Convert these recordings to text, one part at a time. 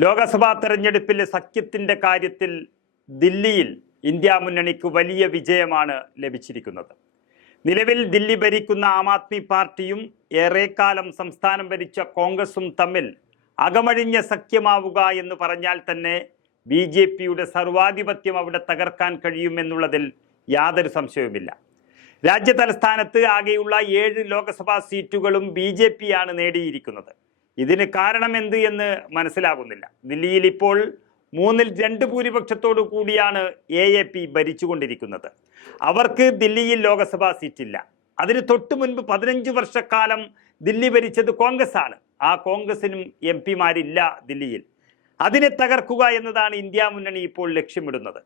ലോക്സഭാ തെരഞ്ഞെടുപ്പിൽ സഖ്യത്തിന്റെ കാര്യത്തിൽ ദില്ലിയിൽ ഇന്ത്യ മുന്നണിക്ക് വലിയ വിജയമാണ് ലഭിച്ചിരിക്കുന്നത്. നിലവിൽ ദില്ലി ഭരിക്കുന്ന ആം ആദ്മി പാർട്ടിയും ഏറെക്കാലം സംസ്ഥാനം ഭരിച്ച കോൺഗ്രസും തമ്മിൽ അകമഴിഞ്ഞ സഖ്യമാവുക എന്ന് പറഞ്ഞാൽ തന്നെ ബി ജെ പിയുടെ സർവാധിപത്യം അവിടെ തകർക്കാൻ കഴിയുമെന്നുള്ളതിൽ യാതൊരു സംശയവുമില്ല. രാജ്യ തലസ്ഥാനത്ത് ആകെയുള്ള ഏഴ് ലോക്സഭാ സീറ്റുകളും ബി ജെ പിയാണ് നേടിയിരിക്കുന്നത്. ഇതിന് കാരണം എന്ത് എന്ന് മനസ്സിലാകുന്നില്ല ദില്ലിയിൽ ഇപ്പോൾ മൂന്നിൽ രണ്ട് ഭൂരിപക്ഷത്തോടു കൂടിയാണ് എ എ പി ഭരിച്ചുകൊണ്ടിരിക്കുന്നത്. അവർക്ക് ദില്ലിയിൽ ലോക്സഭാ സീറ്റില്ല. അതിന് തൊട്ടു മുൻപ് പതിനഞ്ച് വർഷക്കാലം ദില്ലി ഭരിച്ചത് കോൺഗ്രസ് ആണ് ആ കോൺഗ്രസിനും എം പിമാരില്ല ദില്ലിയിൽ. അതിനെ തകർക്കുക എന്നതാണ് ഇന്ത്യ മുന്നണി ഇപ്പോൾ ലക്ഷ്യമിടുന്നത്.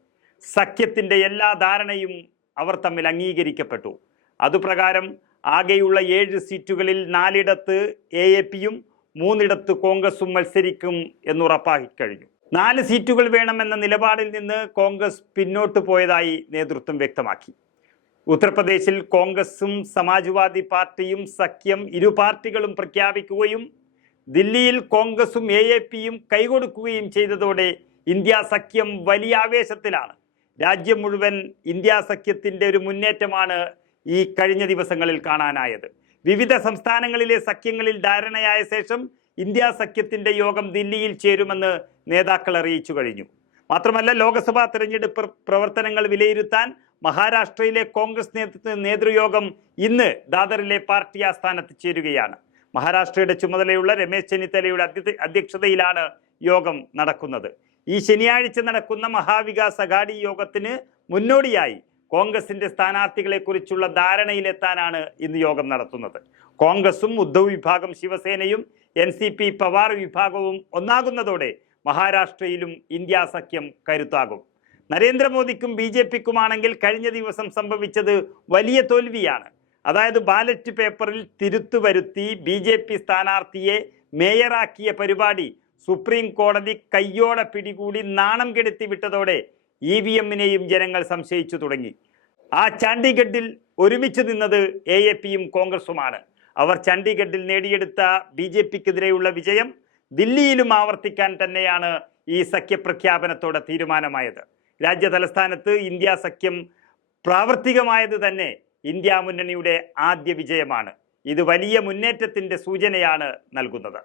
സഖ്യത്തിന്റെ എല്ലാ ധാരണയും അവർ തമ്മിൽ അംഗീകരിക്കപ്പെട്ടു. അതുപ്രകാരം ആകെയുള്ള ഏഴ് സീറ്റുകളിൽ നാലിടത്ത് എ എ പിയും മൂന്നിടത്ത് കോൺഗ്രസും മത്സരിക്കും എന്നുറപ്പാക്കി കഴിഞ്ഞു. നാല് സീറ്റുകൾ വേണമെന്ന നിലപാടിൽ നിന്ന് കോൺഗ്രസ് പിന്നോട്ട് പോയതായി നേതൃത്വം വ്യക്തമാക്കി. ഉത്തർപ്രദേശിൽ കോൺഗ്രസും സമാജ്വാദി പാർട്ടിയും സഖ്യം ഇരു പാർട്ടികളും പ്രഖ്യാപിക്കുകയും ദില്ലിയിൽ കോൺഗ്രസും എ എ പിയും കൈകൊടുക്കുകയും ചെയ്തതോടെ ഇന്ത്യ സഖ്യം വലിയ ആവേശത്തിലാണ്. രാജ്യം മുഴുവൻ ഇന്ത്യ സഖ്യത്തിന്റെ ഒരു മുന്നേറ്റമാണ് ഈ കഴിഞ്ഞ ദിവസങ്ങളിൽ കാണാനായത്. വിവിധ സംസ്ഥാനങ്ങളിലെ സഖ്യങ്ങളിൽ ധാരണയായ ശേഷം ഇന്ത്യ സഖ്യത്തിന്റെ യോഗം ദില്ലിയിൽ ചേരുമെന്ന് നേതാക്കൾ അറിയിച്ചു കഴിഞ്ഞു. മാത്രമല്ല ലോക്സഭാ തെരഞ്ഞെടുപ്പ് പ്രവർത്തനങ്ങൾ വിലയിരുത്താൻ മഹാരാഷ്ട്രയിലെ കോൺഗ്രസ് നേതൃത്വ നേതൃയോഗം ഇന്ന് ദാദറിലെ പാർട്ടി ആസ്ഥാനത്ത് ചേരുകയാണ്. മഹാരാഷ്ട്രയുടെ ചുമതലയുള്ള രമേശ് ചെന്നിത്തലയുടെ അധ്യക്ഷതയിലാണ് യോഗം നടക്കുന്നത്. ഈ ശനിയാഴ്ച നടക്കുന്ന മഹാവികാസ് അഘാടി യോഗത്തിന് മുന്നോടിയായി കോൺഗ്രസിന്റെ സ്ഥാനാർത്ഥികളെക്കുറിച്ചുള്ള ധാരണയിലെത്താനാണ് ഇന്ന് യോഗം നടത്തുന്നത്. കോൺഗ്രസും ഉദ്ധവ് വിഭാഗം ശിവസേനയും എൻ സി പി പവാർ വിഭാഗവും ഒന്നാകുന്നതോടെ മഹാരാഷ്ട്രയിലും ഇന്ത്യ സഖ്യം കരുത്താകും. നരേന്ദ്രമോദിക്കും ബി ജെ പിക്കുമാണെങ്കിൽ കഴിഞ്ഞ ദിവസം സംഭവിച്ചത് വലിയ തോൽവിയാണ്. അതായത് ബാലറ്റ് പേപ്പറിൽ തിരുത്തു വരുത്തി ബി ജെ പി സ്ഥാനാർത്ഥിയെ മേയറാക്കിയ പരിപാടി സുപ്രീം കോടതി കയ്യോടെ പിടികൂടി നാണം കെടുത്തി വിട്ടതോടെ ഇ വി എമ്മിനെയും ജനങ്ങൾ സംശയിച്ചു തുടങ്ങി. ആ ചണ്ഡീഗഡിൽ ഒരുമിച്ച് നിന്നത് എ എ പിയും കോൺഗ്രസുമാണ്. അവർ ചണ്ഡീഗഡിൽ നേടിയെടുത്ത ബി ജെ പിക്കെതിരെയുള്ള വിജയം ദില്ലിയിലും ആവർത്തിക്കാൻ തന്നെയാണ് ഈ സഖ്യപ്രഖ്യാപനത്തോടെ തീരുമാനമായത്. രാജ്യ തലസ്ഥാനത്ത് ഇന്ത്യ സഖ്യം പ്രാവർത്തികമായത് തന്നെ ഇന്ത്യ മുന്നണിയുടെ ആദ്യ വിജയമാണ്. ഇത് വലിയ മുന്നേറ്റത്തിന്റെ സൂചനയാണ് നൽകുന്നത്.